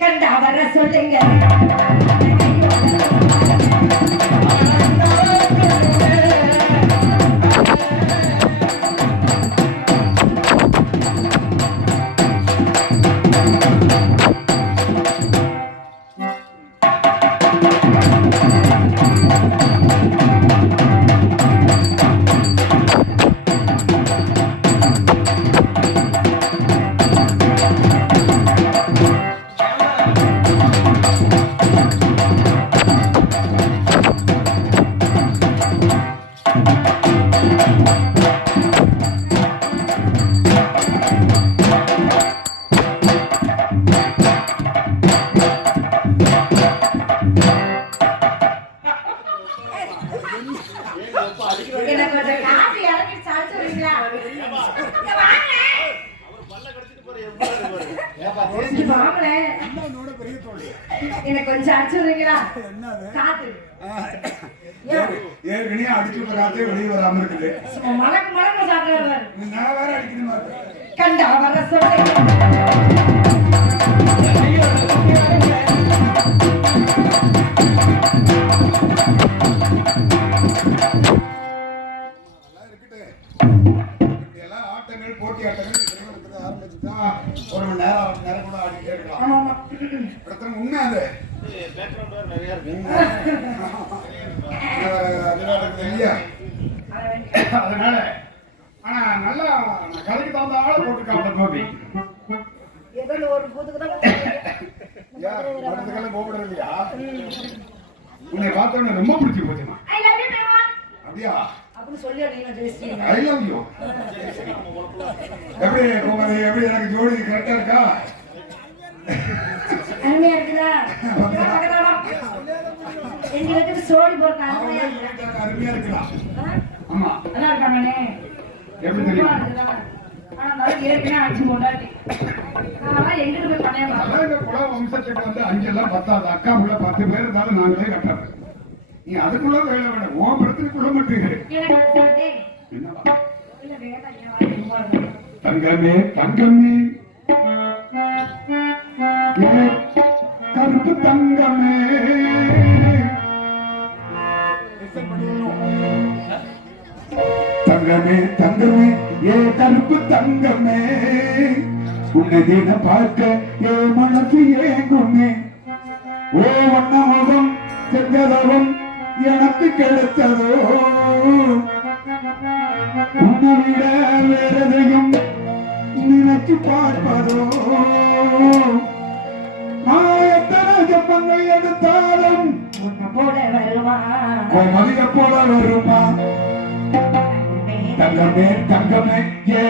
கண்டா வர சொல்லுங்க. எனக்கு எனக்கு கொஞ்சம் அடிச்சு விடுறீங்களா? காத்து. ஏற்கனவே அடிச்சு விட்ட காத்தே வெளியே வராம இருக்குது. மலக்கு மலக்கு சாப்பிடுறாரு நான் வேற அடிக்கணுமா? கண்டா வர சொல்லுங்க அதனால ஆனா நல்லா கதைக்கு தகுந்த ஆளை போட்டு காப்பிட கோபி. ஒரு மருந்துக்கெல்லாம் கோபுரம் இல்லையா உன்னை பார்த்தோன்னே ரொம்ப பிடிச்சி போச்சுமா. அப்படியா? ஐ லவ் யூ எப்படி எப்படி எனக்கு ஜோடி கரெக்டா இருக்கா. எங்களுக்கு சோடி போட்டு அருமையா ஆமா நல்லா எப்படி தெரியும் ஆனா ஏற்கனவே அடிச்சு எங்கிட்டு போய் குல வம்சத்துக்கு வந்து அஞ்செல்லாம் பத்தாது அக்கா உள்ள பத்து பேர் இருந்தாலும் நாங்களே கட்டாது நீ அதுக்குள்ள வேலை வேணும் உன் பிரச்சனைக்குள்ள மட்டும் தங்கமே தங்கமே தங்கமே. தங்கமே தங்கமே ஏ கருப்பு தங்கமே. உன்னை தின பார்க்க ஏ மனசு ஏங்குமே. ஓ வண்ண முகம் செஞ்சதவும் எனக்கு கிடைத்ததோ. உன்னை விட வேறதையும் நினைச்சு பார்ப்பதோ. ஜப்பங்கள் எடுத்தாலும்? மனித போல வருமா? தங்கமே. தங்கமே ஏ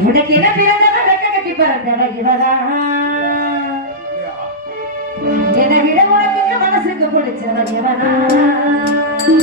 உனக்கு என்ன பிறந்த நடக்க கட்டி பிறந்தவ இவதான் என்னை விட உனக்கு மனசுக்கு பிடிச்சவன் இவதான்